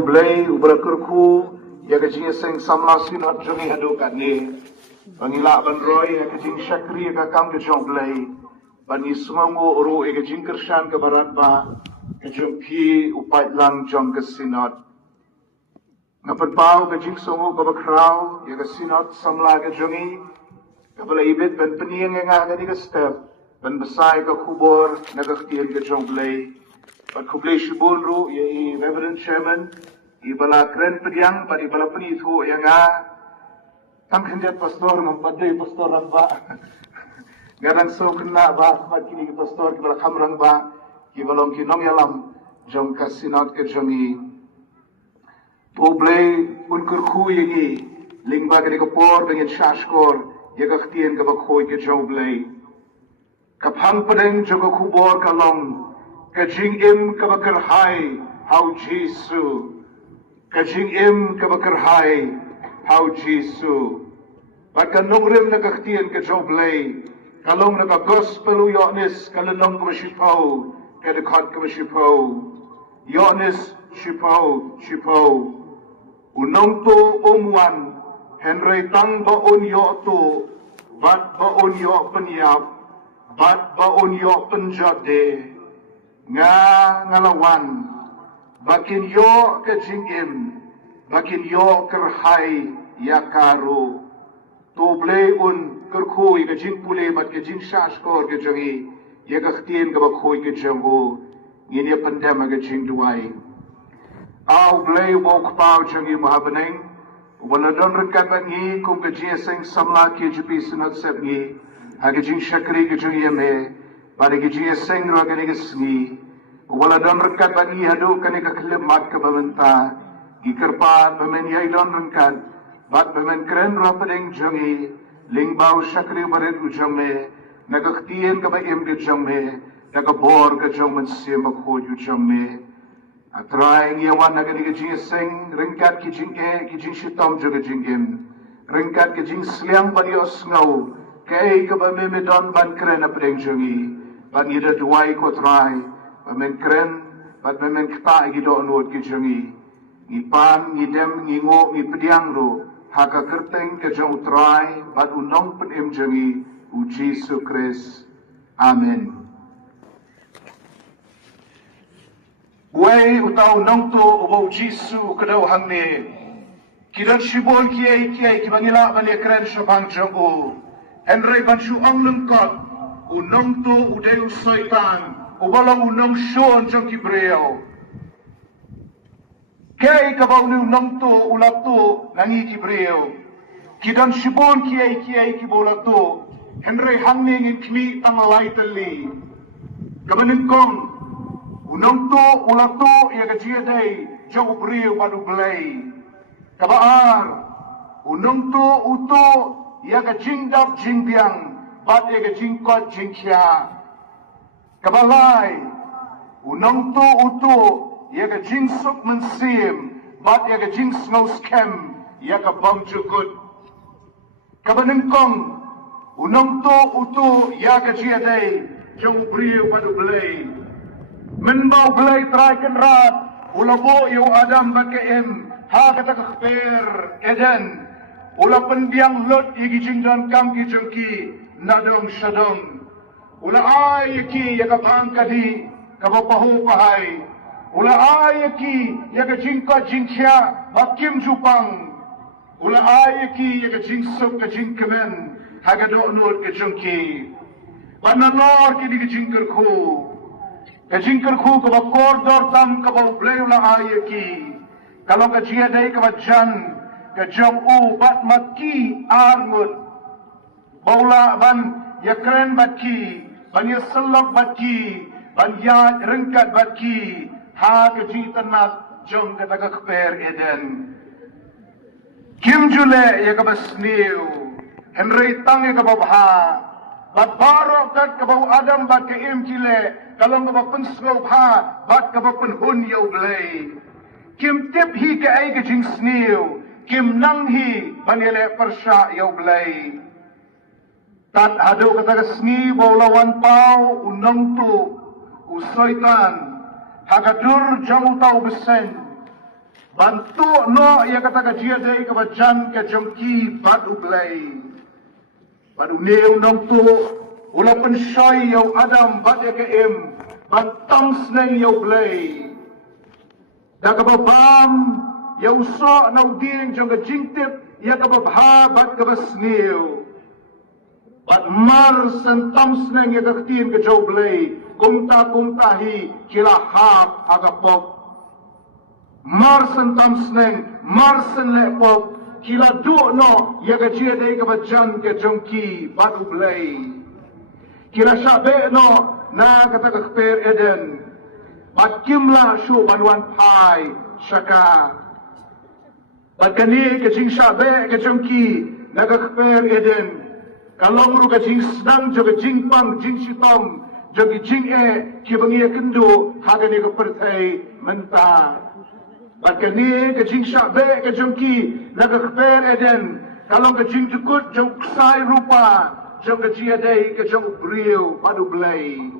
blay uberakurku ya ke Jingiaseng Samla Synod jongi hadu kat ni pangila ban roy ya ke jing syakri ya kam ke jong blay ban ismango uru ya ke jing kershan ke barat ba ke jong pi upai lang jong ke Synod ngapan pau ke jing songo ke bakrau ya ke Synod Samla ke jongi ke bala ibet ban peniang nga ke ke step ban besai ke kubor na ke khtian ke jong blay Pat kublai shibul ru ye Reverend Chairman ibala kren pediang pat ibala penithu yang tam khenjat pastor mempadai pastor rang ba ngarang so kena ba pat kini ke pastor ibala khamrang ba ibalong kinong yalam jong ka Synod ke jongi kublai unkur khu ye lingba ke por dengan shashkor ye ka htien ke ba khoi ke jong blai kaphang pedeng jogo khubor kalong Kajing kabakarhai how Jesu. Kajing kabakarhai how Jesu. Baka nongrim nagaktian ka joblay. Kalong naga gospel u yonis kalanong kamashipaw. Kadakot kamashipaw. Yonis shipaw. Unong to umwan. Henry tang baon yo to. Bat baon yo penyap. Bat baon yo penjade. Ngalawan bakin yo ke jingim bakin yo kerhai yakaro toble un kerkhoi ke jing pule bat ke jing shashkor ke jangi ye ke htien ke bakhoi ke jango ngini pandema ke jing duai au blei wok pau jangi mahabeneng wala don rekat bangi kum ke Jingiaseng Samla K.J.P.Synod Sepngi ha ke jing shakri ke jangi me pada Jingiaseng ro kani ke sngi wala don rekat bagi hadu kani ke klemat ke bamenta gikerpat bamen yai don rekat bat bamen keren ro pedeng jongi lingbau syakri baret ujame nagaktien ke baim ke jame nagabor ke jong men Syiem khoj ujame atrai ngiawan nagani ke Jingiaseng rekat ki jing shitom joge jingim rekat ke jing sliang badios ngau kei ke bamen don ban keren pedeng jongi ban ida duai ko trai bamen keren bat bamen kta gido nuot ki jongi ngipan ngidem ngingo ngipediang ro haka kerteng ke jong trai bat unong penem jongi u Jesu Christ amen buai utau nong to ubo Jesu kedau hangne kidan shibol kiai kibangila bani keren shapang jongo Henry ban shu ong lengkot unong to udeu soitan ubalang unong shon jong kibreo kay kabaw ni unong to ulap to nangi kibreo kidan shibon kiai kibola to Henry hangning in kmi tamalay tali kabanin kong unong to ulap to yaga jiaday jong ubreo badu blay kabaar unong to uto yaga jingdap jingbiang bat ega jingkot jingkya kabalai unong to uto yaga jingsuk men Syiem bat yaga jingsngau scam yaga bam jukut kabanengkong unong to uto yaga jiaday jong brio badu blay menbau blay traiken rat ulabo yo adam bakem ha kata khper eden ula pendiang lot igi jingdan kam ki jengki nadong shadong ula ay ki yaga bangkadi kabapahu pahai ula ay ki yaga jingka jingkya bakim jupang ula ay ki yaga jingsuk ka jingkemen haga donor ke jengki bananor ki digi jingker khu kabakor dor tam kabau blay ula ay ki kalau ka jiadai kabajan ke jong u bat maki armut baula ban yakren batki ban yasalak batki ban ya rengkat batki ha ke jitanak jong ke taga kper eden kim jule ya ka basniu Henry tang ya ka babha bat baro kat ka bau adam bat ke im kile kalau ka pensgo bha bat ka penhun yo blay kim tip hi ke ai ke jing sniu kim nang hi banile persya yo blay tat hado kata sngi bolawan pau unong tu usoitan hagadur jamu tau besen Bantu no ia kata ka dia dei ka bajan ka jongki batu blai. Batu neu nong tu ula pensai yau adam bat ya ka em bantam sneng yau blai. Da ka babam yau so nau ding jong ka jingtip ia ka babha bat ka basneu. Bat mar sentam sneng ia ka tien ka jau blai. Kumta hi kila hap agapok. Marsen tamsneng, marsen lepop, kila no, yaga chia dei ka bajan ke jongki batu blai. Kila syabe no, na kata ka kper eden, bat kimla shu banuan pai, syaka. Bat kani ke jing syabe ke jongki, na ka kper eden, kalongru ka jing sedang jo ka jing pang, jing sitong, jo ki jing ki bangia kendu, hagani ka pertai mentah. Bakani ke jing syabe ke jongki naga kper eden kalau ke jing tukut jong sai rupa jong ke jia dei ke jong brio padu blai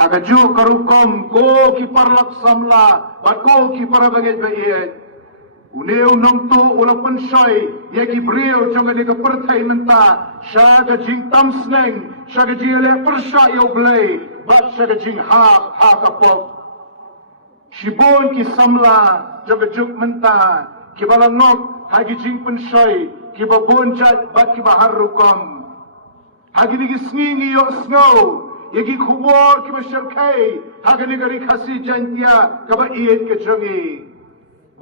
kagaju karukom ko ki parlak samla bat ko ki parabanget baiet uneu nong tu ula pensoi ye ki brio jong ke pertai menta sya ke jing tamsneng sya ke jia le persya yo blai bat sya ke jing ha kapok Shibon ki samla jaga juk menta ki balangok hagi jing pensoi ki babon jat bat ki bahar rukom hagi digi sngingi yo snow yagi kubor ki basharkai hagi digi khasi jantia kaba iet ke jongi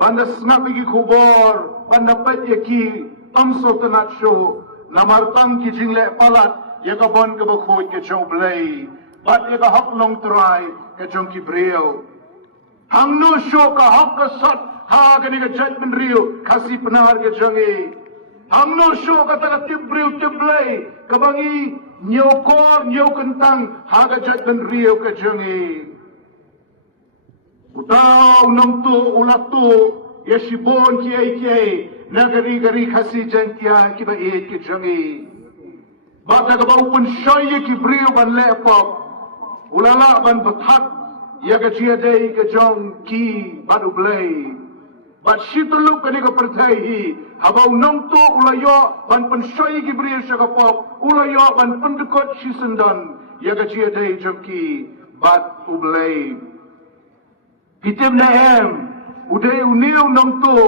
banda snap igi kubor banda pat yaki amso tanat sho namartang ki jingle palat yaga bon ka bakhoi ke joblei bat yaga hak long try ke jongki brio Hang no show ka hak ka sat ha ka ni ka judgment rio kasi penar ke jangi. Hang no show ka ta tip rio tiblai ka bangi nyokor nyokentang ha ka judgment rio ke jangi. Utau nong tu ulat tu yeshibon ki nagari kasi jantia ki ba et ke jangi. Bata ka ba upun shoy ki brio ban lepop ulala ban bathak yaga chia dei ke jong ki badu blai bat shituluk kani ka perthai hi habau nong tu ulayo ban pensoi ki bri shakapop ulayo ban pendukot shisendan yaga chia dei jong ki bat ublai pitem na em udai uniu nong tu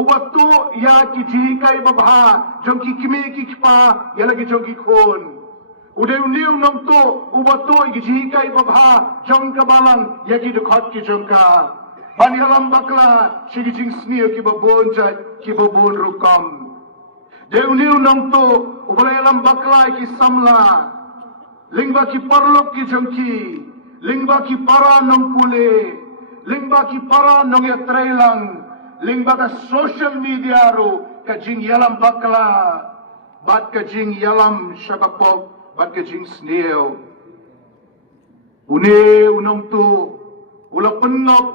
ubat tu ya ki ji kai babha jong ki kimi ki kpa ya lagi jong ki khon Udah uniu nong tu, ubat tu igi kai babha, jong kabalang, yaki dekhat ki jongka. Bani alam bakla, sigi jing sneer ki babon jat, ki babon rukam. Dia uniu nong tu, ubalai alam bakla ki samla. Lingba ki parlok ki jongki, lingba ki para nong pule, lingba ki para nong ya trailang, lingba ka social media ro, ka jing yalam bakla, bat ka jing yalam syakapok. Bat ke jing sneo une unong tu ula penok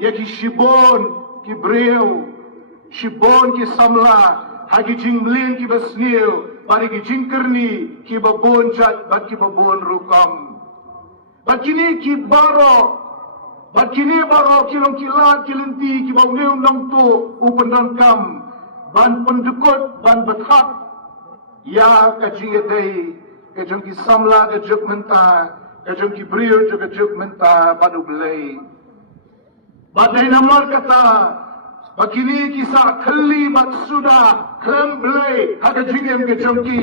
ya ki shibon ki breu shibon ki samla hagi jing mlin ki basneo bari ki jing kerni ki babon jat bat ki babon rukam bat kini ki baro ki long ki lat ki lenti ki bawne unong tu upan kam ban pendukut ban bathak ya ka jing dei ke jong ki samla ke juk menta ke jong ki brio ke juk menta badu blai badai namar kata bakini kisah khali bat suda klem blai haga jingem ke jong ki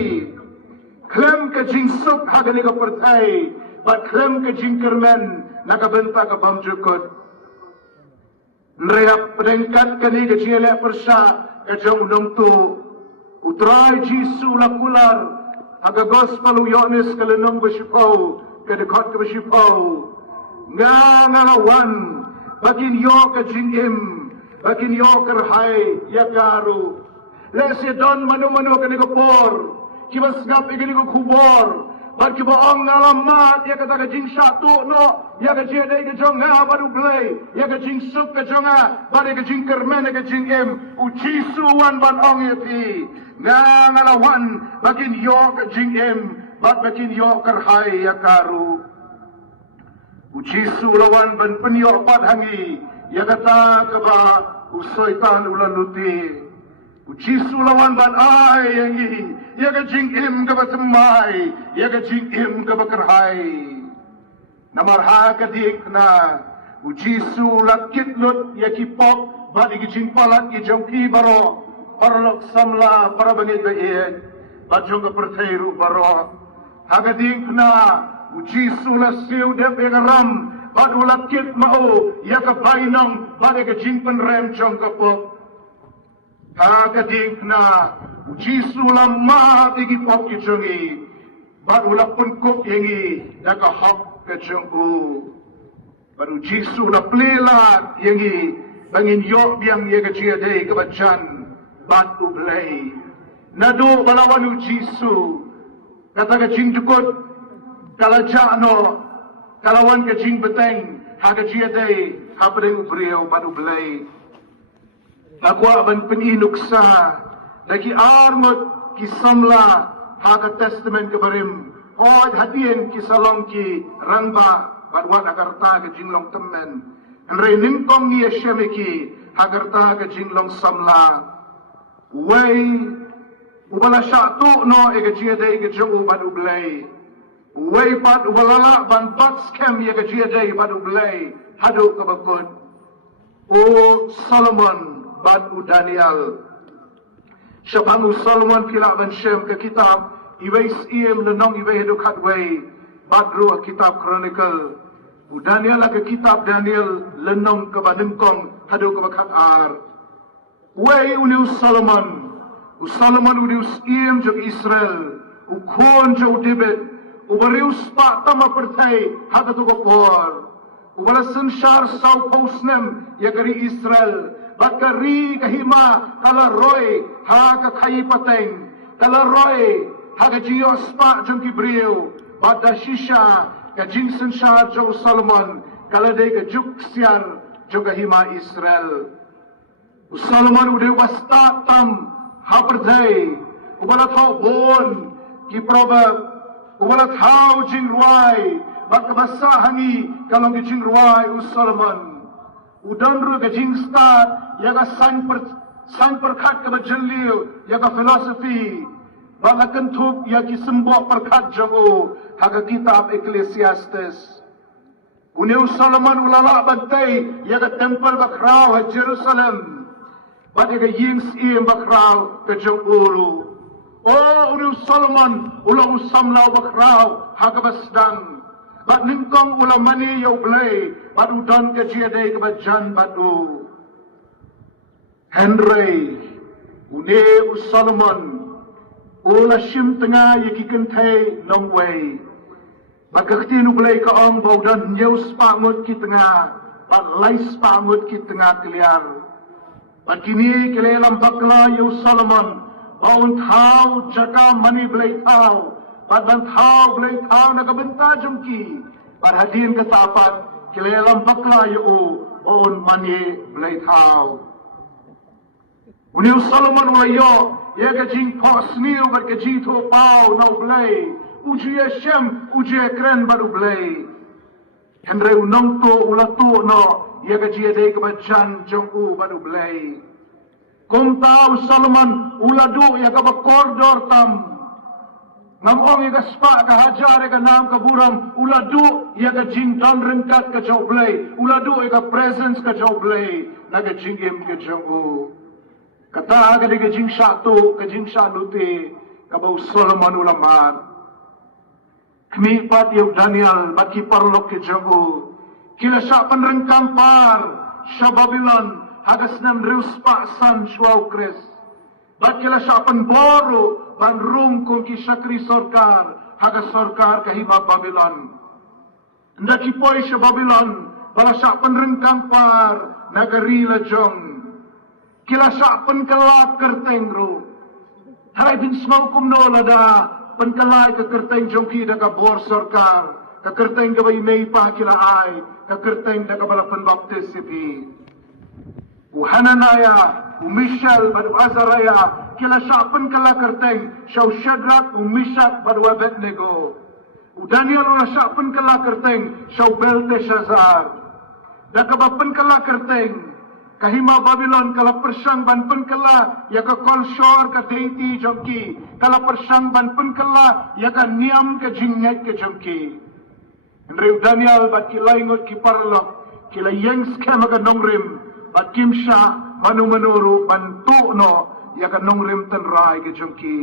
klem ke jing suk haga ni ka perthai bat klem ke jing kermen naka benta ka bam jukut nreap pedengkat kani ke jile persa ke jong dong tu utrai jisu lakular Aga gospel uyonis kalenong basipau, kadekot ka basipau. Ngalawan, bagin yo ka jingim, bagin yo kerhai yakaru. Lesi don manu ka nikopor, kibas ngap igini ko kubor. Bag kiba ong ngalamat, ya kata ka jing satu no, ya ka jing day ka jonga baru blay, ya ka jing sup ka jonga, bari ka jing kermen ka jing im, uchisuan ban ong yati. Ngalawan bakin yo ka jingem bat bakin yo kerhai yakaru uci sulawan ban penyo pat hangi ya kata kaba usoitan ulan luti Jisu lawan ban ai yangi ya ka jingim ka batamai ya ka jingim ka bakarhai namarha ka dik na Jisu lakit lut ya kipok ba di jing palat ki jongki baro parlok samla para bangit bae ba jong ka perthairu baro haga dik na Jisu la siu de pengaram ba ulakit mao ya ka painang ba di ka jing penrem jong ka pok Hagadik na Jisu lamma tigi pop kichungi baru lapun kop yangi daga hop kechungu baru Jisu la plelat yangi bangin yok biang ye keciadai kebacan batu belai nado balawan Jisu kata kecing jukut kalajano kalawan kecing beteng hagaciadai hapadeng beriau batu belai Aku akan peninuksa lagi armut ki Samla haga testament kebarim hod hadien ki salong ki rangba badwat agarta ke jinglong temen enre nimkong ni Syemki agarta ke jinglong Samla wei ubala syatu no ege jiadai ke jongu badu blai wei pat ubalala ban bat scam ye ke jiadai badu blai hadu ke bakut o Solomon Batu Daniel. Syapangu Solomon kila ban Syiem ke kitab iwei Syiem lenong iwei heduk hadwei badru kitab Chronicle. U Daniel ke kitab Daniel lenong ke badengkong haduk ke bakat ar. Wei uniu Solomon. U Solomon uniu Syiem jog Israel. U kon jog David. U beriu spak tama pertai hagatu kopor. U bala sensyar sau pausnem ya kari Israel. Bakari kahima kala roy ha ka khai pateng kala roy ha ka jiyo spa jong kibriu bada shisha ka jinsen shar jo Solomon kala de ka juk siar jo kahima Israel Solomon ude wasta tam ha perdai ubala thau bon ki proverb ubala thau jing ruai bakabasa hangi kalong ki jing ruai Solomon Udan ru ke jing start yaga san perkhat ke bajelliu yaga philosophy bala kentup ya ki sembok perkhat jango haga kitab Ecclesiastes Uniu Solomon ulala bantai yaga temple bakrau ha Jerusalem bat yaga ying Syiem bakrau ke jonguru Uniu Solomon ulang Samla bakrau haga basdang Bat ningkong ulang mani yau belai bat udan ke jiadai ke bajan batu Henry une Solomon ula Syiem tengah yaki kentai nong wei bat kakti nu belai ke ong bau dan nyau spangut ki tengah bat lai spangut ki tengah keliar bat kini kelelam bakla yau Solomon bau thau jaka mani belai thau Badan thau belai thau na kabenta jumki parhadin katapat kilelam bakla yo on mani belai thau Uniu Solomon wayo ye ka jing posniu bar ka jitho pau na belai uji Syiem uji kren baru belai henre unong to ulatu no ye ka jiadai ka bajan jongku baru belai komtau Solomon uladu ya ka bakordor tam Ngam ika spa ka hajar ika nam ka buram uladu ia ka jing don rengkat ka jau blai uladu ika presence ka jau blai naga jingim ka jau kata ka diga jing satu ka jing saluti ka bau Solomon ulamat kmi pat yau Daniel baki parlok ka jau kila sa penrengkam par sa Babylon hagas nam rius pa san shwau kres bakila sa penboru ban rum kung ki sakri sorkar haga sorkar kahiba Babylon ndaki poi sa Babylon bala sa penrengkang par nagari la jong kila sa penkelak kerteng ro harai bin smau kumno lada penkelai ke kerteng jong ki daga bor sorkar ka kerteng ka bai mei pa kila ai ka kerteng daga bala penbaptis sipi Hananaya Mishael badu Azaraya kila syapen kala kerteng syau Shadrach Meshach badu Abednego Daniel ula syapen kala kerteng syau Belteshazzar da kaba penkala kerteng kahima Babylon kala persang ban penkala ya ka kolshor ka deity jongki kala persang ban penkala ya ka niam ka jinget ke jongki Andrew Daniel bat kilaingot ki parlok kila yang skema ka nongrim bat kimsha manu manuru bantu no ya ka nongrim tenrai ke jongki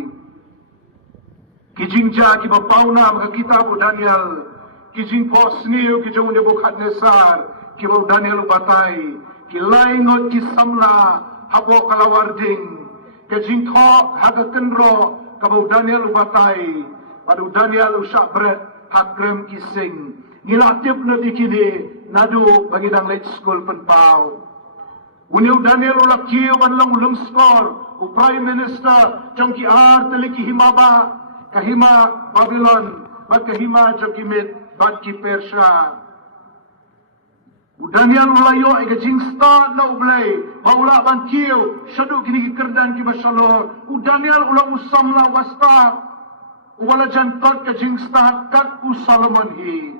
ki jingja ki bapauna ka kitab Daniel ki jing posniu ki jong Nebukadnesar ki Daniel batai kilaingot ki Samla habo kalawarding kajing thok haga kenro kabau Daniel ubatai padu Daniel usabret hakrem kising ngilatip na dikini nadu bagi dang late school penpau uniu Daniel ulakiu banlang ulung skor u prime minister jongki ar teliki himaba kahima Babylon bat kahima jongki mit bat ki Persia Daniel ulayo ay gajing start na ublay maula ban kiyo syadu kini kerdan ki basalor Daniel ula usamla wasta wala jantot gajing start kat Solomon hi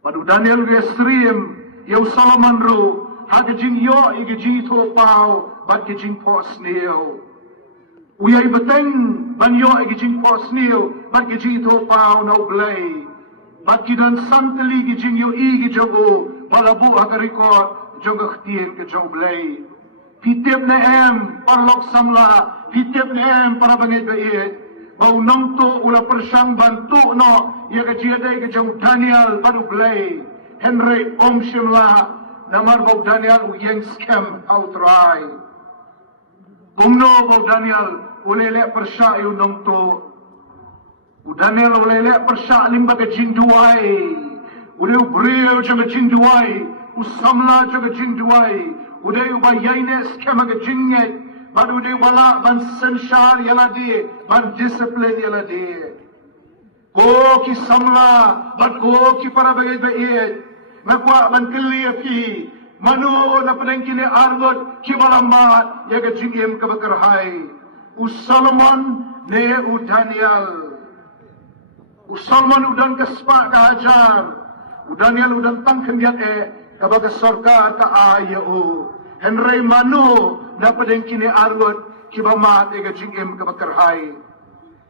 padu Daniel ge Syiem yo Solomon ru ha gajing yo ay gajing to pau bat gajing posneo uyay beteng ban yo ay gajing posneo bat gajing to pau na ublay Bakidan santali ki jing yo i ki jogo malabu akarikot jong akhtir ke joblay. Pitip na em parlok samla pitip na em para bangit bayit. Bau nongto ula persang bantu no ya ka jiaday ke jong Daniel panublay. Henry Omshimla namar bau Daniel uyeng scam outray. Kumno bau Daniel ulele persya yu nongto Daniel ulele persya limba ke jinduai uleu brio jong jinduai usamla jong jinduai uleu bayaine skema ke jinget badu de wala ban senshar yala de ban discipline yala de ko ki samla bat ko ki para bagay bayet nakwa ban kiliapi manu na pedeng kini argot ki malamat ya ke jingem ke bakarhai Solomon ne Daniel Solomon udan kespak kahajar Daniel udan tangken diat kabaga sorka ta ayo Henry Manu dapat yang kini argot kibamat ega jingim kabakarhai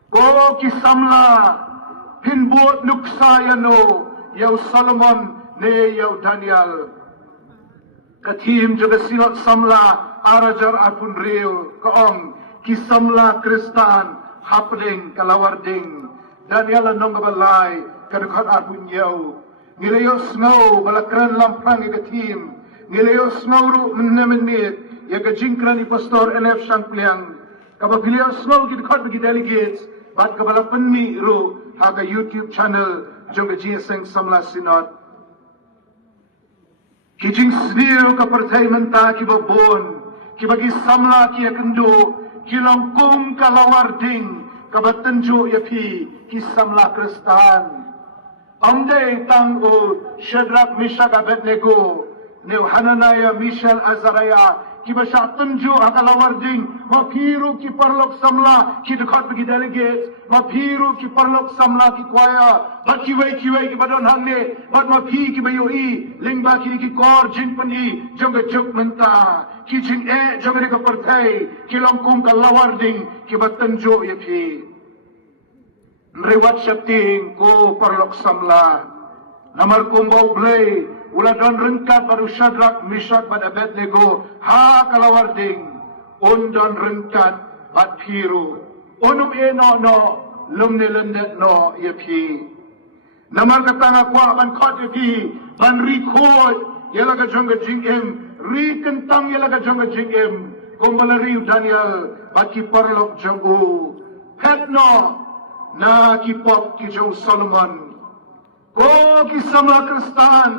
ko kisamla hinbut nuksayano yau Solomon ne yau Daniel katim juga sinot samla arajar apun real kaong kisamla Kristan hapding kalawarding Daniel nong kabalay kadukhat apun yau Ngilayo snow balakran lampang ikatim Ngilayo snow ru menemenit yaga jingkran ni pastor NF Sangpliang kabagiliyo snow kadukhat bagi delegates bat kabalapan mi ru haga YouTube channel Jingiaseng Samla Synod kijing sniyo kapartay menta kibabon kibagi samla kiyakendo kilangkum kalawarding kabatanjo yapi kisamla Kristan Amday tang o Shadrach, Meshach, Abednego, Neu Hananiah, Mishael, Azariah, kiba siya tunjo akalawarding, mapiru ki parlok samla, ki dekat bagi delegates, mapiru ki parlok samla ki kwaya, bat kiway ki badon hangne, bat mapi ki bayoi, lingba ki kor jing pani, jangga juk menta, ki jing jangga deka pertai, ki langkum kalawarding, ki batanjo yapi. Rewat syapting ko parlok samla namar kumbau blay ula don rengkat baru Shadrach, Meshach, bat Abednego ha kalawarding on don rengkat bat piru onum no lum ni lendet no yapi namar katanga kwa ban kot yapi ban record yalaga jonga jingem kentang yalaga jonga jingem kumbalari Daniel baki parlok jongu katno na kipop ki Jong Solomon ko ki samla Kristan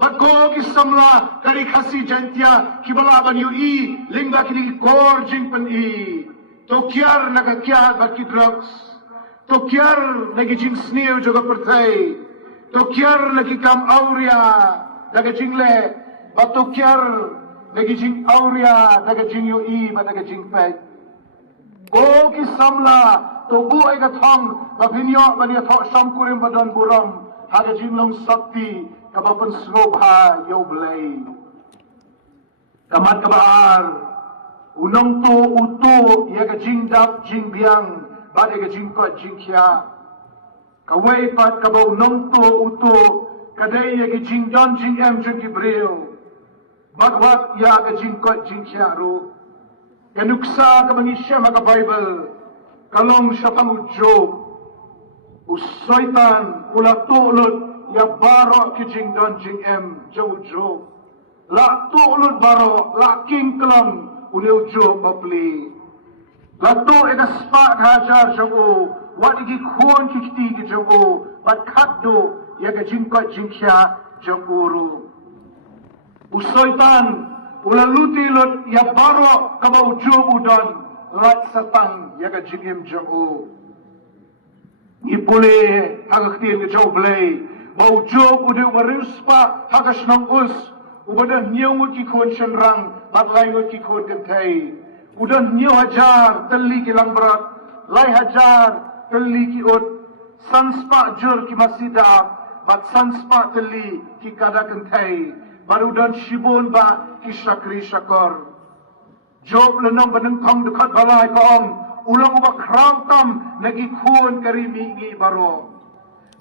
bat ko ki samla kari khasi jantia ki balaban yu i lingba ki kor jing pen i to kyar naga kya bat ki drugs to kyar nagi jing sneo joga pertai to kyar nagi kam auria naga jing le bat to kyar nagi jing auria naga jing yu i bat naga jing pet ko ki samla Tubu ay katong mabinyo mani ato samkurim badan buram haga jinglong sakti kabapan snobha yaw blay. Kamat kabaar, unong to uto yaga jingdap jingbiang, bad yaga jingkot jingkya. Kaway pat kabaw nong to uto, kaday yaga jingdon jingem jinggibril, bagwat yaga jingkot jingkya ro. Kanuksa kamangisya mga Bible, kalong siya pangudyo, usoytan ula tulod ya baro ki jingdon jingem jawudyo. La tulod baro, la king kalong uniwudyo papli. La to egaspa hajar jawo, wat igi kuon kikti ki jawo, bat kaddo yaga jingkot jingkya jawuro. Usoytan ula lutilot ya baro kabau job udon lat satang yaga jingim jago. Ipule hagaktin ke jaw blay bau job udu marispa hagas nang us ubada nyong ki kon senrang batlay ngot ki kon kentai udan nyo hajar teli ki langberat lai hajar teli ki ut sanspa jur ki masida bat sanspa teli ki kada kentai baru dan shibun ba kisakri sakor. Job lenong benengkong dekat balai kaong ulang ubak krantam nagi kuon karimi baro.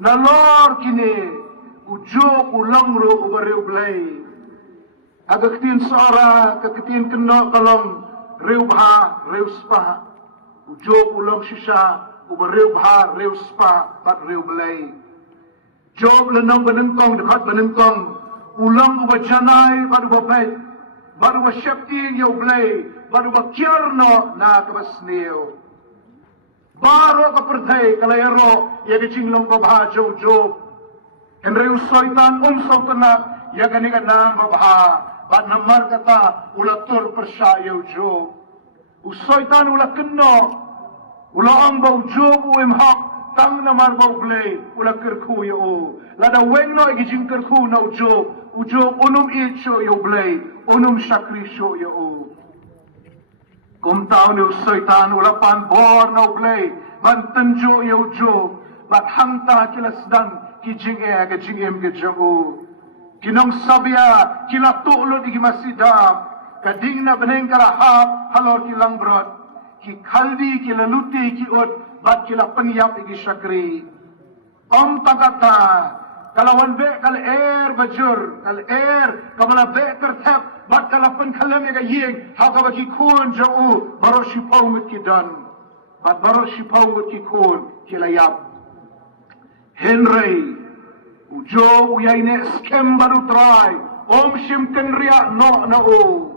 Nalor kini ujob ulang ro ubariu blay. Agaktin seorang keketin kena kalong riu bah riu spa. Ujob ulang sisa ubariu bah riu spa bat riu blay. Job lenong benengkong dekat benengkong ulang uba janai baru bapet, baru ba syapting yaw blay, baru ba kierno na kabasneo. Baro kaperdhay kalayaro, yaga jinglong babha job. Henry usoytan tanak, yaga niga nang babha, bat namar kata ulatur persya yaw job. Usoytan ula kenno, ula ang baw job uimhak, tang namar baw blay, ula kerku yaw. Lada wengno igijing kerku na job. Ujob unum ilcho yo blay, unum sakrisyo yo. Kum tao ni usoytan ulapan bor na blay, man tenjo yo job, bat hangta kilasdan kijing aga jingem gejo. Kinong sabya kila tulod igi masidap, kading na beneng karahap halor kilang brod, ki kaldi kila luti ki od, bat kila penyap igi sakri. Om tagata kalawan be kal air bajur kal air kamala be tertap bat kalapan kalam yaga yeng haka baki kun jau baro sipau mit kidan bat baro sipau mit kikun kilayap Henry ujo uyaine skem baru try om sim kenria no na o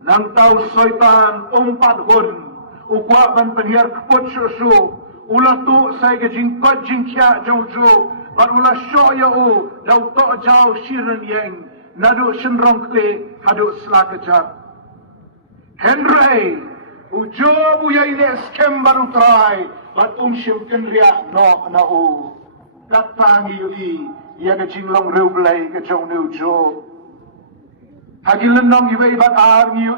nang tau soitan umpat hun ukwa ban penhiar kepot susu ulatu sai ke jingkot jingkya jau bat ula syo ya o lau to jau shiren yang nadu shenrong kle hadu slakajat Henry ujo buyai le skem baru try bat shim kenria no na o katangi yu ya ga jinglong reublai ga jau ne ujo hagilenong ibai bat ar yu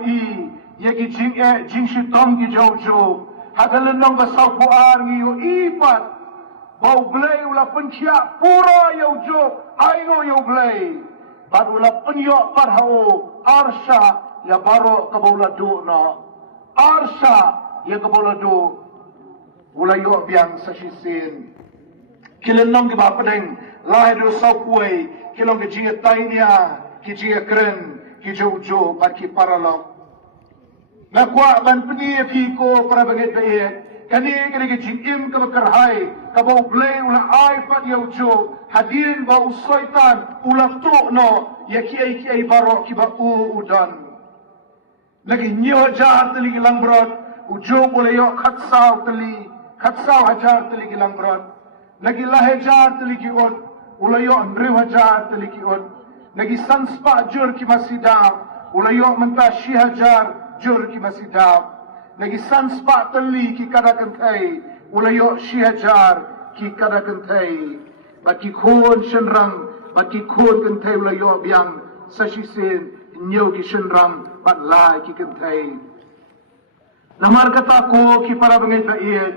ya gi jing shitong gi jau jo hagilenong ba sau po ar yu pat bau blay ula penkia pura yau jo aino yau blay bad ula penyo parhao arsha ya baro kabola do na arsha ya kabola do ula yo biang sasisin kilenong ki bapadeng lai do saupuai kilong ki jinga tainia ki jinga kren ki jo bad ki paralok na kwa ban peni piko para baget bayet kani kani jingim ka karhai ka bau blay ula ai pat yau jo hadin ba usoitan ula to no yaki ai baro ki ba udan lagi nyo jar teli lang brod ujo boleh yo khatsau hajar teli lang brod lagi lahajar teli ki od ula yo ndrew hajar teli ki od lagi sanspa jur ki masida ula yo menta shi hajar jur ki masida lagi sanspa teli ki kadakan thai ulayo shihajar ki kadakan thai baki khon shenrang baki khon kan thai ulayo biang sashisin nyo ki shenrang bat lai ki kan thai namar kata ko ki para bangai ba iet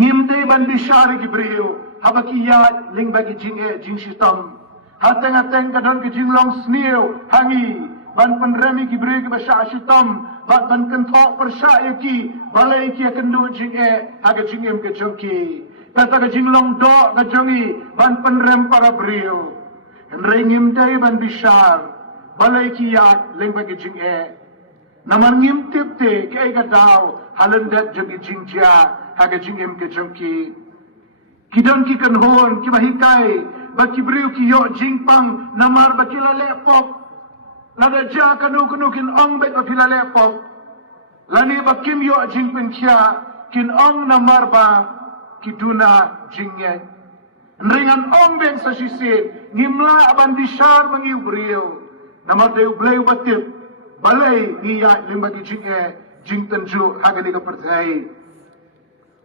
ngimte ban bishari ki brio habaki ya ling bagi jing shitam Hateng-hateng kadon ke jinglong sniu hangi ban penremi ki beri ke basya asyitam bat ban kentok persya ki balai ki kendu jinge haga jingem ke jongki kata ke jinglong do ke jongi ban penrem para beriu henrei ngimdai ban bishar balai ki yak leng bagi jinge namar ngimtip te ke ai gadau halendat jongi jingjia haga jingem ke jongki kidon ki kanhon ki bahikai baki beriu ki yo jingpang namar baki la lepok lada ja kanu kin ong bet baki la lepok lani bakim yo jingpen kia kin ong namar ba kiduna jingye ringan ong ben sa sisit ngimla aban bishar mangiu beriu namar deu bleu batip balai ngiya limbagi jingye jingten ju hagani ka pertai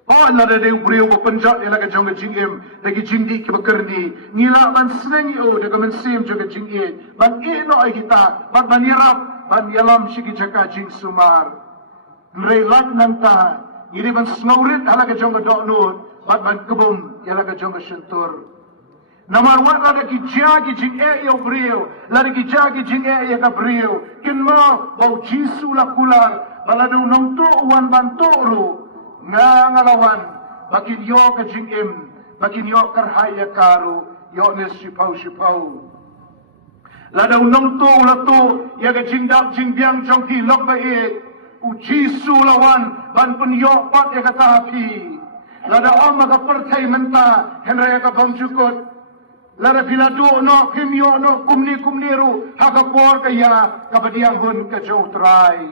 oh lada deu beriu bapenjat ila ka jong jingem lagi jingdi ki bakerni ngila ban senengi o daga men sim jong jingye ban ino ai kita ban yarap ban yalam shiki jaka jing sumar nreilat nanta ngiri ban snaurit hala ka jong do nut ban kebum ila ka jong sentur namar wat lada ki jagi jing e yo beriu lada ki jagi jing e ya ka beriu kin ma bau jisu la kular baladu nong tu wan ban toru ngalawan bakin yo ke jingim bakin yo kerhaya karu yo nes sipau lada unong tu ulatu ya ke jingdak jingbiang jongki lok bae ujisu lawan ban pen yo pat ya kata api lada om ka pertai menta henra ya ka bamjukut lada bila do no kim yo no kumni ru haka por ka ya ka badiang hun ka jau trai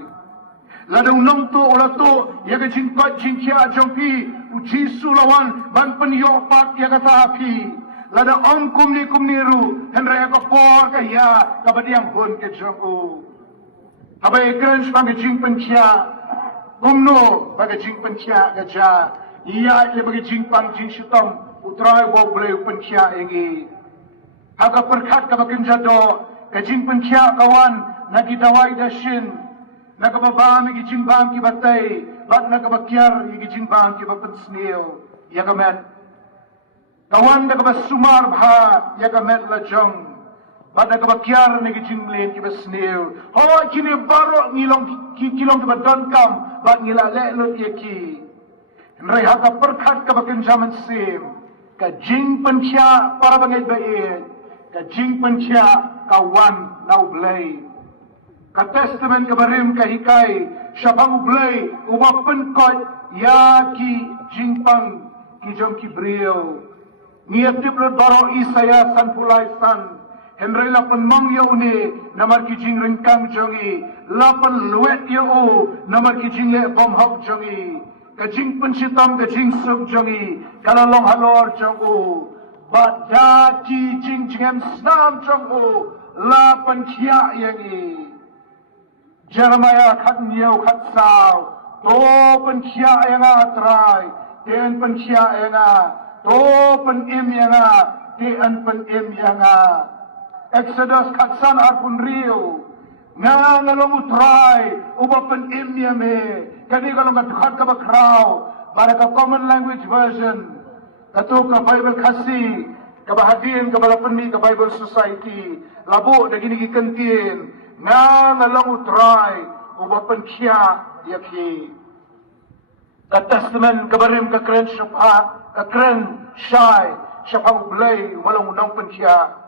lada unong tu ulatu ya ke jingpat jingkia jongpi ujisu lawan ban pen yo pat ya kata api lada om kumni ru henra ya ka por ka ya ka badiang hun ka jau abai keren sebagai jing pencia umno bagai jing pencia gaja ia le bagai jing pang jing sitom utrai bo boleh pencia engi aga perkat ka bakin jado ka jing pencia kawan nagi dawai dasin naga babami gi jing bang ki batai bat naga bakyar gi jing bang ki bapen snil ya kamet kawan naga basumar bha ya kamet la jong pada kebakiar negi jinglen ki besneu ho kini baro ngilong kilong ke badan kam bat ngila lelut yeki nrai haka perkat ke bakin zaman sim ka jing pencia para bangai bae ka jing pencia kawan nau blai ka testament ke barim ka hikai syabang blai uba penkot ya ki jingpang ki jong ki brio niat diplut baro isaya san pulai san Henry lapan mong yo ni namar ki jing ringkang jongi lapan luet yo namar ki jing le bom hok jongi ka jing pensitam ka jing suk jongi kala long halor jongu bada ki jing jingem snam jongu lapan kia yangi Jeremiah khat niau khat saw to pen kia yanga trai ten pen kia yanga to pen im yanga ten pen im yanga Exodus katsan arpun rio ngalong utrai uba pen imya me kani kalau ngadukhat ka bakraw para ka common language version katu ka Bible kasi ka bahadin ka balapan mi ka Bible Society labo dagini gikantin ngalong utrai uba pen kia yaki ka testament ka barim ka kren shapa ka kren shai shapa ublay walang unang pen kia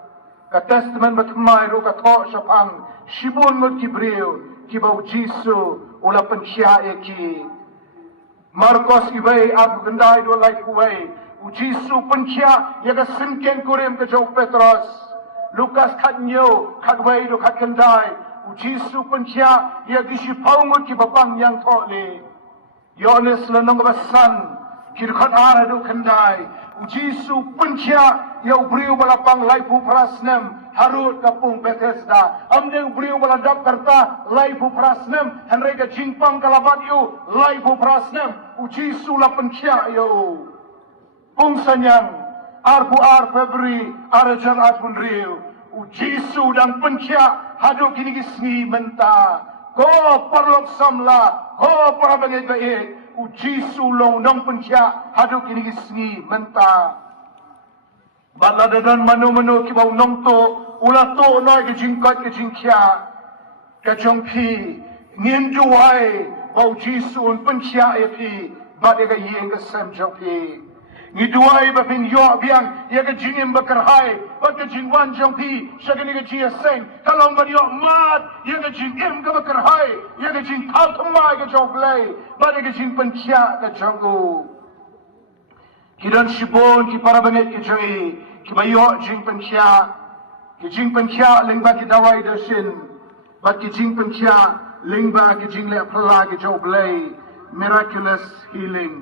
ka testament matmai ro ka tho sapang shibon mot ki breu ki bau jisu ula pensia eki Marcos ibai ab gendai do lai kuai u jisu pensia ya ka sinken korem ka jau Petros Lukas khatnyo khatwai do khat gendai u jisu pensia ya ki shipau mot ki babang yang tho le Yohanes lanong basan ki khat ara do gendai u jisu pensia ya ubriu balapang laifu prasnem harut kapung Bethesda amde ubriu baladap karta laifu prasnem henrega jingpang kalabat yu laifu prasnem uji sula penkia yo Pungsaniang arpu ar Februari arajan atpun riu uji su dan penkia hadu kini gisni menta ko perlok samla ko parabangai baik uji su long nong penkia hadu kini gisni menta Baladadan manu ki bau nong to ula to noi ke jingkat ke jingkia ke jongpi ngin juai bau jisun penkia epi bade ke yeng ke sem jongpi ngi duai ba pin yo biang ye ke jingim bakarhai ba ke jingwan jongpi shagani ke Jingiaseng kalong ba yo mat ye ke jingim ke bakarhai ye ke jing thal thmai ke jonglei bade ke jing penkia ke jongu kidan shibon ki para banget ki jangi ki bayo jing penkia lingba ki dawai dasin bat ki jing penkia lingba ki jing le phla ki joblei miraculous healing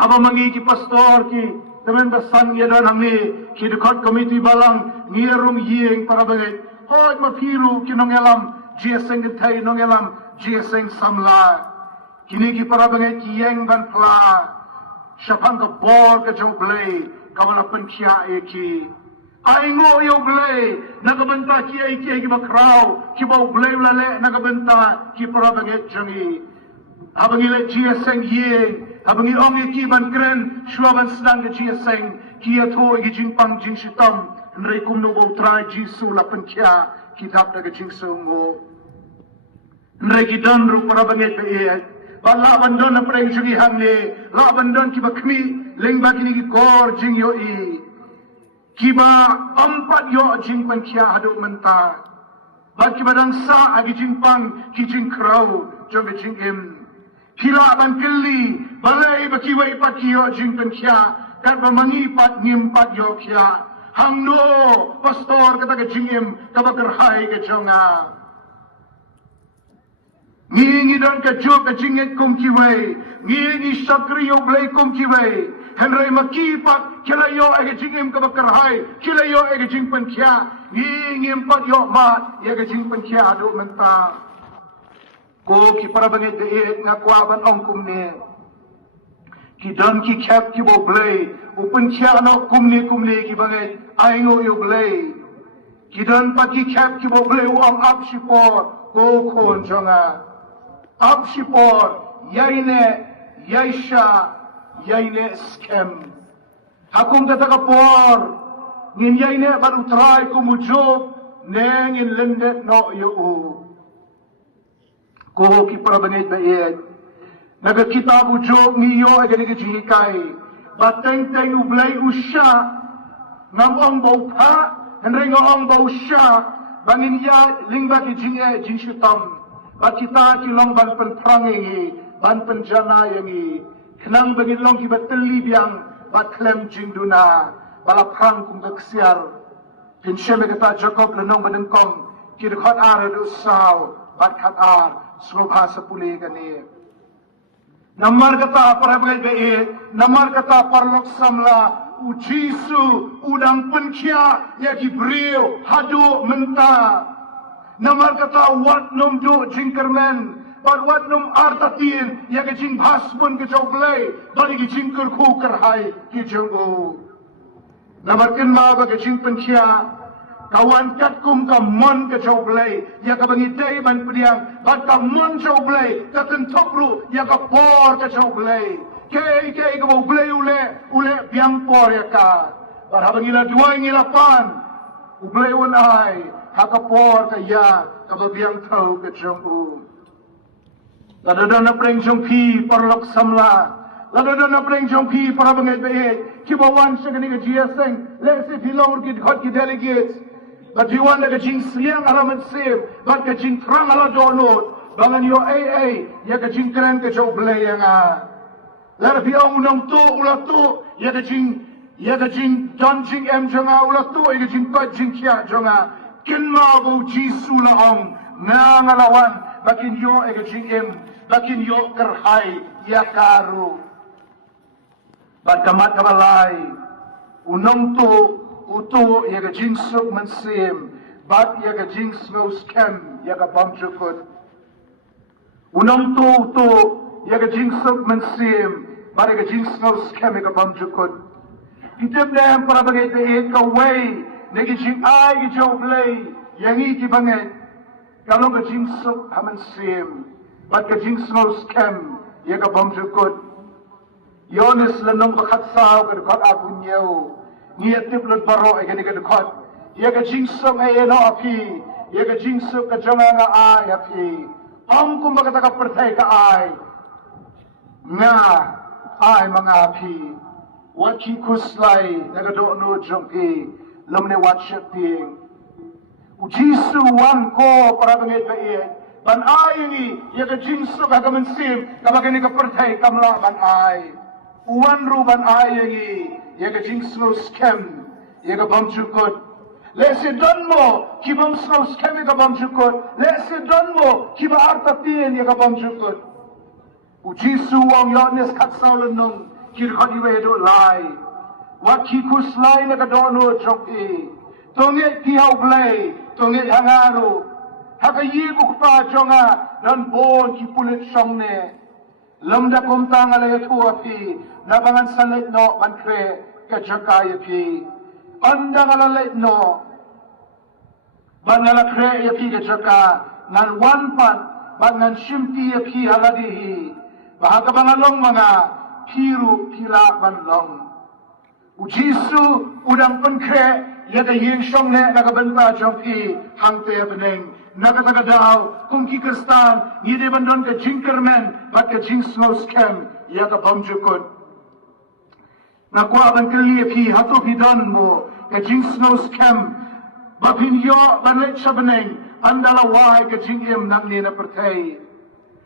haba mangi ki pastor ki temen besan ye dan hamni ki dekat committee balang ngirung yeng para banget hoi ma phiru ki nongelam Jingiaseng ki thai nongelam Jingiaseng Samla kini ki para banget ki yeng ban phla Shapang ka bor ka joblei kawala penkia eki aingo yo blei nagabenta ki eki ki bakraw ki bau blei lale nagabenta ki para banget jangi abangi le Jingiaseng ye abangi ong eki ban kren shwaban sedang ke Jingiaseng ki atho ki jingpang jingshitam nrei kumno bau trai jisu la penkia ki dap daga jingsungo nrei ki dan ru para banget be Bala bandon na preng jugi hangne, la bandon kiba kmi, lengba kini ki kor jing yo i. Kiba empat yo jing penkia haduk menta. Bat kiba dang sa agi jing pang ki jing krau, jong ke jing im. Kila ban keli, balai ba kiwa ipat ki yo jing penkia, kat ba mangi pat ngimpat yo kia. Hang no, pastor kata ke jing im, kaba kerhai ke jonga. Ngi dan ke jok ke jingit kum kiwei ngi sakri yo blei kum kiwei henrei makipat kila yo ege jingim ke bakarhai kila yo ege jing penkia ngi empat yo mat ege jing penkia adu menta ko ki para banget de ngakwa ban ong kum ne ki dan ki khap ki bo blei upen kia no kum ne ki banget aingo yo blei ki dan pa ki khap ki bo blei ong ap shipor ko khon jonga Abshipor, yaine, yaisha, yaine scam. Hakum tatakapor, ngin yaine bat utray kumujog, neng in Lyndan no yu. Ko ki para banget bayed. Nagakita bujog niyo ay ganigi jihikai. Bateng-teng ublay usya, ngam ong bau pa, henry ngong bau usya, bangin ya lingba ki jingshutam. Bat kita kilong ban pen perang ini, ban penjana ini, kenang bagi long kibat terlibiang, bat klem jingduna, bala perang kum keksiar. Pinsyeme kata Jacob lenong benengkong, kidekot ar edu saw, bat kat ar, sumabha sepuli kani. Namar kata para bayi, namar kata parlok Samla, ujisu, udang penkia, yaki brio, hadu menta. Namar kata wat num do jingkermen, but wat num artatin, ya ke jing bhaspun ke joglei, bali ke jingker ku kerhai ke jongo. Namar kenma ba ke jing penkia, kawan katkum ka mon ke joglei, ya ka bangi dei ban pediang, bat ka mon joglei, ka tentopru, ya ka por ke joglei. Ke ka bo blei ule biang por ya ka. Bar habangi la duai ngilapan, ublei un ai. Hakapor kaya kababiang tau ke jongku. Ladadon na preng jongpi parlok Samla. Ladadon na preng jongpi para banget behet. Kibawan siya kani ke Jingiaseng. Lesi pilong ki dhot ki delegates. Batiwan na ke jing Syiem alamat Syiem. Bat ke jing trang ala donot. Bangan yo AA. Ya ke jing keren ke jauh belayang ah. Lara piang unang tu ulat tu. Ya ke jing John jing M jonga ulat tu. Ya ke jing Pat jing Kia jonga. Kenma bo jisu laong ngalawan bakin yo ege jingim bakin yo kerhai ya karu bakamat kabalai unong tu utu ege jingsuk mensim bat ege jingsno scam ege bamjukut unong tu utu ege jingsuk mensim bat ege jingsno scam ege bamjukut kitip dem para bagai te ka way Negi jing ai ki joblei, yangi ki banget. Kalau ke jing sok haman Syiem, bat ke jing snow scam, ya ka bom jukut. Yonis lenong bakat saw ke dekat aku nyaw. ngia tiplot baro ay gani kadukot ya ka jingsok ay eno api ya ka jingsok ka jonga nga ay api kum magata ka pertay ka ay nga ay mga api wat ki kuslay nagado no jongpi lamne wat shakting Jisu wan ko para bangit bait ban ay ni ya ka jingsok ka kamansim kabagani ka pertay kamla ban ay Uwan ruban ayangi, yaga jingsno skem, yaga bamjukot. Lese don mo, kibam sno skem yaga bamjukot. Lese don mo, kiba artapien yaga bamjukot. Ujisu ang yonnes katsaulan nung kirkot iwedo lai. Wat kikus lai naga dono jongki. Tongit tihaw blay, tongit hangaro. Hakayibuk pa jonga, dan bon kipulit siyongne. Lamda kumtang alay api, nabangan salit no mankre kajakay api. Andang alalay no, banalakre api kajaka, nan wanpan, bangan shimti api haladihi, bahaga bangalong mga piru pila banlong. Ujisu udang pankre, yaga ying syongne nakabanta jongki, hangte beneng. Nakatagadaw kung kikastan hindi man doon ka jinkermen bat ka jingsno scam ya ka bamjukot nakwaban kalipi hato hidon mo ka jingsno scam bapinyo banlet siya beneng andalaway ka jingim nang nina pertay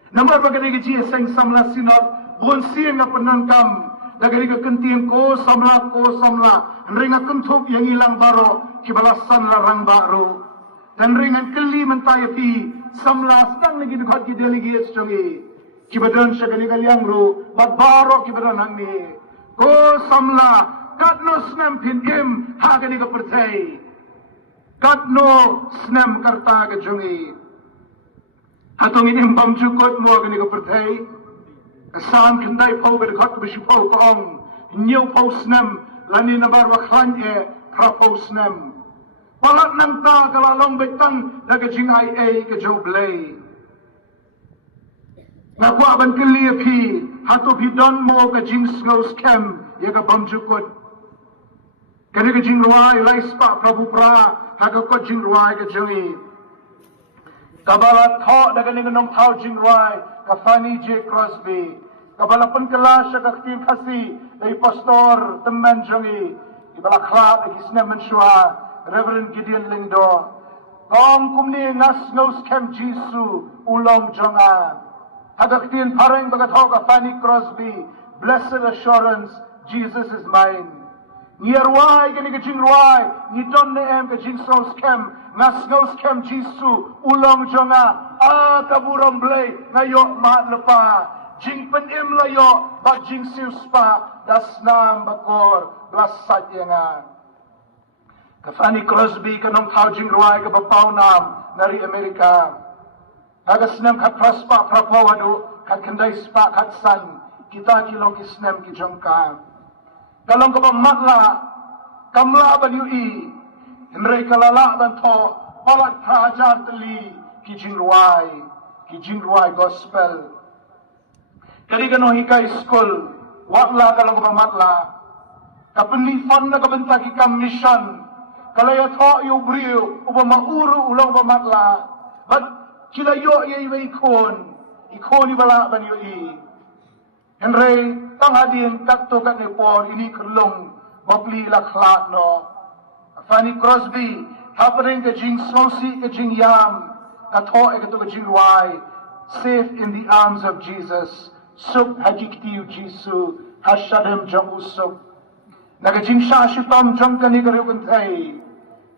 namar bagay ka Jingiaseng Samla Synod buon Syiem nga penangkam dagari ka kentim ko Samla ring nga kentup yang ilang baro kibalasan larang baro dan ringan keli mentaya pi Samla sedang lagi dekat di delegates jongi kibadan siya galing ro badbaro kibadan hangni ko Samla katno snem pinim hagani ka pertay katno snem karta ka jongi atong inim bamjukot mo hagani ka pertay asan kanday po dekat bisi po kaong nyaw po snem lani na barwa khan pra po snem Palat nang ta kalalong betang nagajing ay kajoblay. Nakwaban kalipi hato bidon mo kajing snow scam yaga bamjukot. Kani kajing ruay laispa prabupra haga ko jing ruay kajongi. Kabala tho daga nong tao jing ruay kafani J. Crosby. Kabala pun kelas yaga Xxiv kasi ay pastor teman jongi. Ibala klap ikisna mensyua. Reverend Gideon Lyndan, kong kumni nas ngos kem Jisu ulong jonga. Hagaktin pareng bagat ka Fanny Crosby, blessed assurance, Jesus is mine. Nierwai gani ka jingwai, ni don ne em ka jingsos kem, nas ngos kem Jisu ulong jonga. Kaburam blay ngayo mat lepa, jing penim layo bag jing siuspa, das nam bakor blasat yenga. Fanny Crosby kanong tao jingruay ka bapaw nam nari Amerika. Hagas nem kat praspa prapawado kat kanday spa kat san kita kilong isnem ki jongka. Kalong ka matla kamla ban yui henry kalala ban to palat prajar teli ki jingruay gospel. Kadi kano hikay school watla kalong ka matla kapenlifan na kabenta ki kam mission. Kalaya tho yu brio uba mauru ulang pamatla but kilayo ye ikon ibala ban yu I henry tangadin takto kan por ini kerlong mapli lakhlat no Fanny Crosby happening ke jing sosi ke jing yam katho ke to jing ruai safe in the arms of Jesus sub hajikti Jisu hashadem jong usuk nagajing sha shitam jong kani karyo kai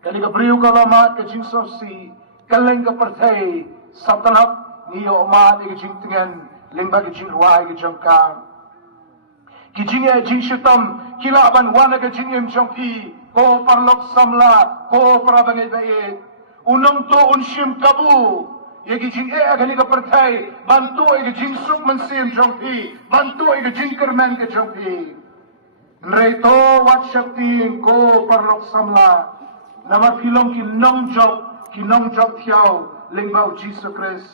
kani ka brio kalamat ka jing sosi kaleng ka pertay satalap niyo ma ni jing tingen lingba ka jing ruai ka jong ka ki jing e jing shitam kilaban wana ka jing im jong pi ko parlok Samla ko parabangay bait unong to unshim kabu yagi jing e kani ka pertay bantu e ka jing suk man sim jong pi bantu e ka jing kerman ka jong pi Nreto wat shakti ko parlok Samla nama pilong kinong job tiaw lingbao Jesus Christ.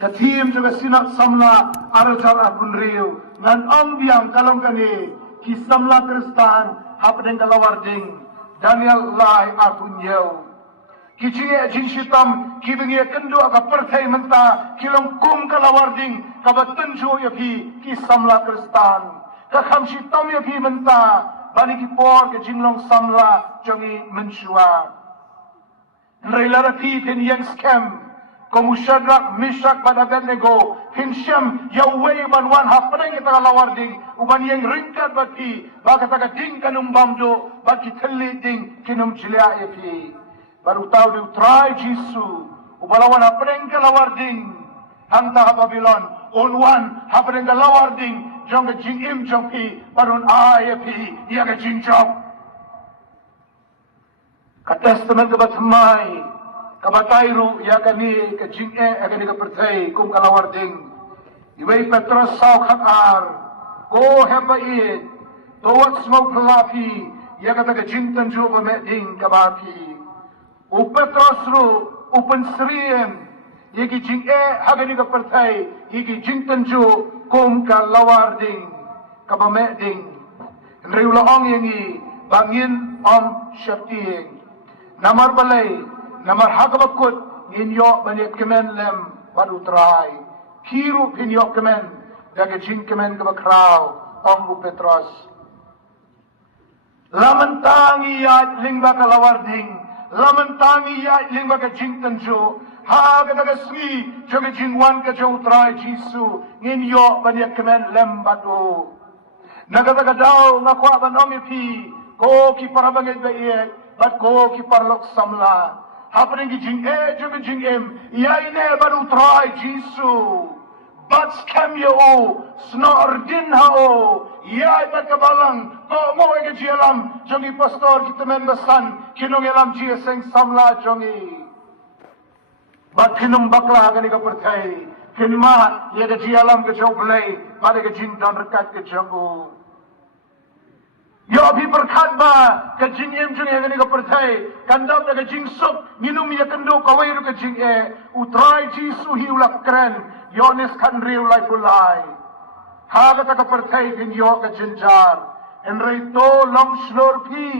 Katim juga Synod Samla aral apun riu ngan biang kalong kani ki Samla Kristan hapdeng kalawarding Daniel lai akunyau kijinge jinsitam kibinge kendo aga perthai menta kilong kum kalawarding kabatenjo yapi ki samla kristan ka khamsi tom yapi menta bani ki por ke jinglong samla jongi menshua nreilara pi pen yang scam Komusyadrak misak pada Abednego Hinsyam Yahweh banwan hapdeng kita kalawarding uban yang ringkat bati baka taga ding kanum bamdo baki telli ding kinum jilia yapi baru tahu dia try Jisu ubalawan hapdeng kalawarding hanta Babylon onwan hapdeng kalawarding jong ke jingim jong pi barun ayapi ia ke jingjok ka testament ke batmai kabatayru ya kani ke jinge agani ka perthai kum kalawarding ibai Petros saw khatar ko hebai to what smoke lapi ya kata ke jintan jo ba meding kabapi u Petros ru upen Syiem yegi jinge agani ka perthai yegi jintan jo kum kalawarding ka ba meding reula ong yengi bangin om syatiing namar balai namar hakabakut ninyo banyak kemen lem baru try kiru pinyo kemen daga jin kemen ke bakraw ongbu Petros lamantangi ya lingba kalawarding lamantangi ya lingba ke jin tenjo ha daga sri joge jingwan ke jo try Jisu ninyo banyak kemen lem batu naga daw ngakwa banong pi ko ki parabangay bayek bat ko ki parlok samla happening jing jing jingem yaine baru try Jisu but scam yo snordin hao yai bakabalang to mo ke jialam jongi pastor kita membasan kinong elam Jingiaseng Samla jongi but kinum bakla gani ka perthai kinma ye ke jialam ke joblei pada ke jing don rekat ke jogo yo abhi berkhat ba ke jingem jing agani ka perthai kandam da ke jing sup minum ya kendo kawai ru ke jing utrai Jisu hi ulak kren yones kan riu lai pulai ha ka ka perthai bin yo ke jinjar en reito long slor pi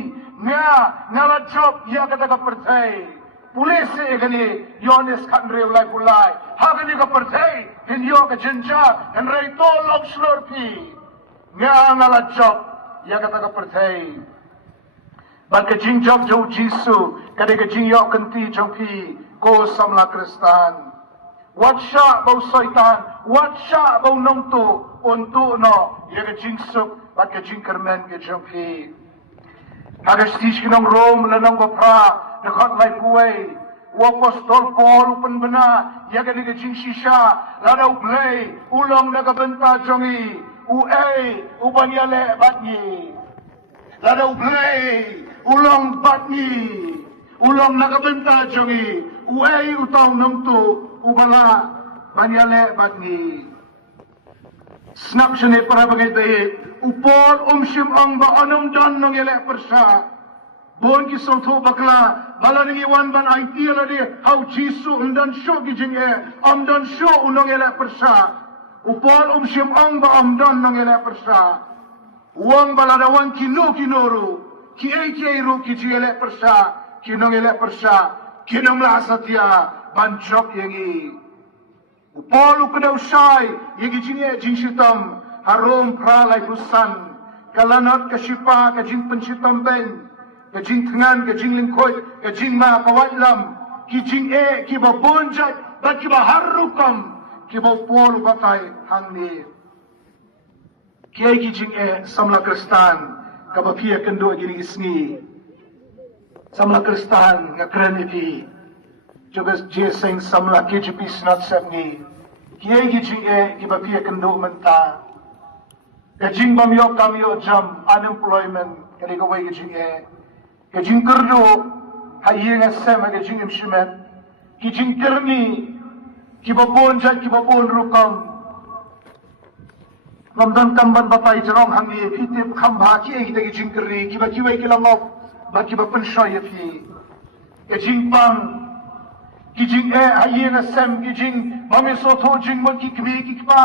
nya nala job ya ka perthai pulis agani yones kan riu lai pulai ha gani ka perthai bin yo ke jinjar en reito long slor pi nya nala job ya kata ka perthai ban ke jingjok jo Jisu kade ke jingyo kenti jongpi ko samla kristan watsha bau syaitan watsha bau nongtu untuk no ya ke jingsuk ban ke jingkermen ke jongpi hagas tish kinong rom lanang bapra dekat lai kuai apostol Paul upen bena ya kade ke jingsisha ladau play ulang naga benta jongi ubanyale batni lada ublay ulang batni ulang nakabenta jongi utaw nungtu ubala banyale batni snap sini para bagay upol Syiem ba anong dan nang yale persa bon ki soto bakla bala ning iwan ban idea la di how Jisu undan show gijing amdan show unong yale persa upol Syiem ba amdan nang ele persa uang baladawan kinoro ki ru ki ele persa kinong ele persa kinom la satya banjok yengi upol ukdaw sai yegi jinsitam harom pralai pusan kalanat kasipa ka jing pensitam ben ka jing tengan ka jing lingkoi ka jing ma kawatlam ki jing ki babonjat ba ki baharukam kibau pol batai hangni kiai jing samla kristan kabapia kendo gini isni samla kristan ngakren pi jogas Jingiaseng samla K.J.P.Synod Sepngi kiai jing kibapia kendo menta kajing bamyo kamyo jam unemployment kali kawai jing kajing kerdo hayeng asem kajing imshimen kijing kerni kibabon rukam lamdan kamban batai jarong hangi pitip khamba ki ei dagi jingkri kibai kilangop ba kiba penshoy fi kajing pang kijing hayena sem kijing bameso tho jing mon ki kbi ki pa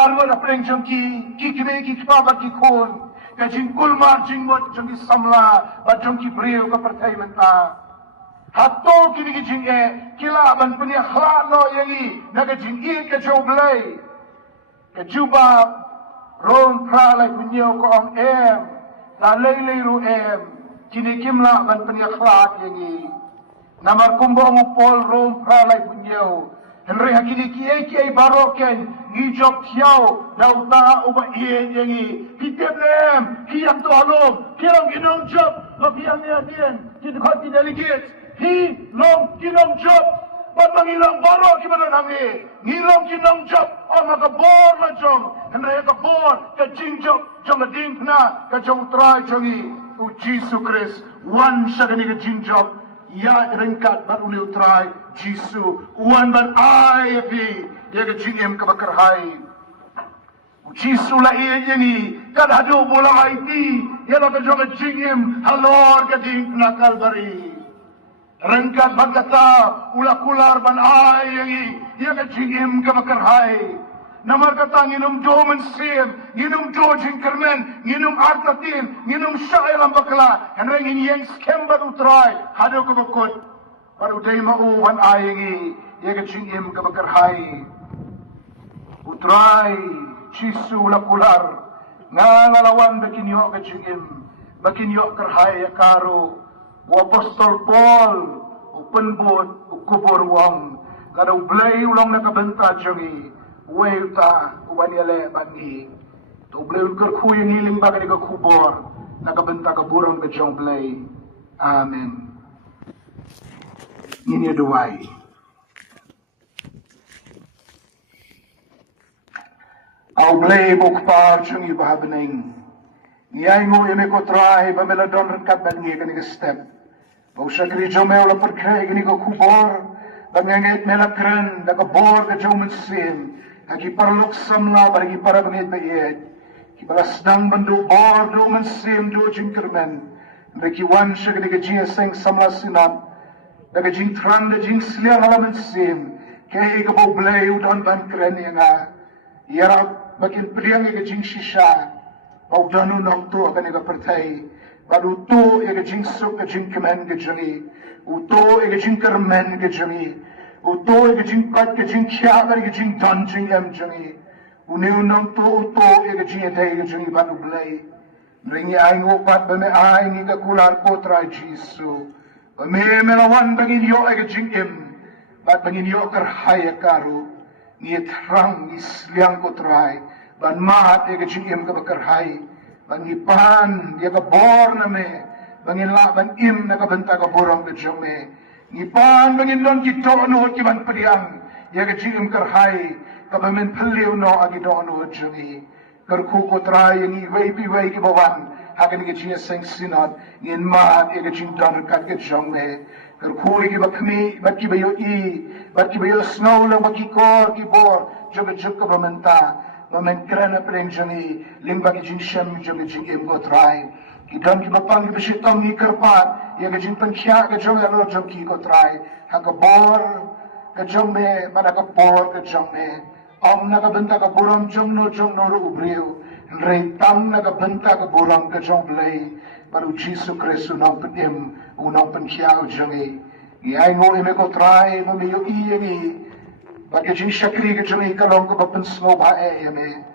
arwala preng jong ki kbi ki pa ba ki khon ke jing kulmar jing mot jong ki samla ba jong ki brio ka pertai menta hato kini ki jing kila ban punya khla no yangi na ke jing ke jo blai ke juba ron pra lai punyo ko om la lei ru kini kimla ban punya khla yangi namar kumbo mo pol ron pra lai punyo Henry hakini kiai baroken ngijok tiao dauta uba iye yangi kitebnem kiyam to alom kirong ginong job mabiang niya diyan kinukat ki delegates hi long ginong job bat mangilang baro kibana nangi ngilong ginong job o makabor na jong Henry kabor ka jingjok jong ading na ka jong try jongi u Jesus Christ one siya gani ka jingjok ya ringkat baru liu try Jisu uan ban ai api ya ke Syiem ka bakarhai Jisu la iya yangi kad hadu bola IT ya la ka jong Syiem halor ka ding na Kalbari ringkat bagata ula kular ban ai yangi ya ke Syiem ka bakarhai namar kata nginum do men Syiem nginum do jingkermen nginum artatin nginum syailam bakla kan rengin yang scam baru try hadu ka bakot baru day mauwan ayangi ya ka Syiem ka bakarhai utray Jisu la kular ngalawan bakinyo ka Syiem bakinyo karhai ya karo wa apostol Paul upenbot ukubor wang kada ublay ulang nakabenta jongi Weuta ubaniale bani to bleu kerku yang hiling bagai ka kubor nakabenta ka burong ka jongplay amen ini duai au blay bukpar jungi bahabening niay ngo eme ko try ba meladon rekat bani ka ni step au shakri jomel la perkre ni ko kubor bangengit melakren da ka bor ka jomen Syiem Hagi parlok samla bagi para bangit bayed. Kibalas dang bandu bor do man Syiem do jingkermen. Reki wan siya ka Jingiaseng Samla Synod. Daga jing tran da jing sliang alaman Syiem. Kaya ka bo blay udon ban kren nga. Yarap bakin priang ka jing shisha. Pau danu nong to ka nga pertay. Badu to ka jing suk ka jing kemen ka jangi. Uto ka jing kermen ka jangi. Uto ke jing pat ke jing kya ke jing don jing em jangi uneu nang to uto ke jing dai ke jangi banu blai ringi ai ngo pat be me ai ni ka kular ko tra Jisu be me melawan bangin yo ke jing em pat bangin yo kar hai karu ni thrang ni sliang ko trai ban ma ke jing em ka bakar hai ban ni pan dia ka bor na me bangin la ban im na ka benta ka borong ke jong me Ipan bangindon kito no kiban padiang ya ke Syiem karhai kabamen paliw no agidon no jungi karku ko try ni way ki bawan hagen ke Jingiaseng Synod in ma e ke jing don kat ke jong me karku ki bakmi bat ki bayo bat ki bayo snow lang bakiko ki bor jog ka bamenta bamen krana preng jungi lingba ki jing shem jog Syiem ko try Idam ki bapang ki bisitong ni karpat ya ka jing pankya ka jong alo jong ki ko try hakabor ka jong me manakapor ka jong me ang nakabenta ka burang jong no ro ubriw reitang nakabenta ka burang ka jong blay baru Jesus Christ unang penim unang pankya o jong e ay ngo ime ko try mamiyo iyangi bagi jing syakri ka jong e kalong ko bapensmo ba e eme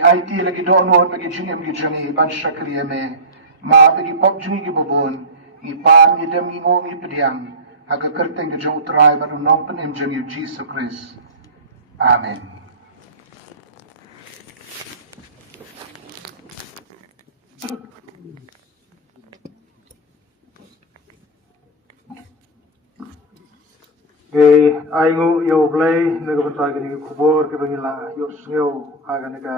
ay ti lagi doon mo bagi jing em ki jong e ban syakri eme ma bagi pop jungi ki bobon ipan idam ingo ipediang aga kerteng ke jong try baru nong penem jungi Jesus Christ amen ai ngu yo play naga bentar ke ni kubur ke bangila yo snyo aga naga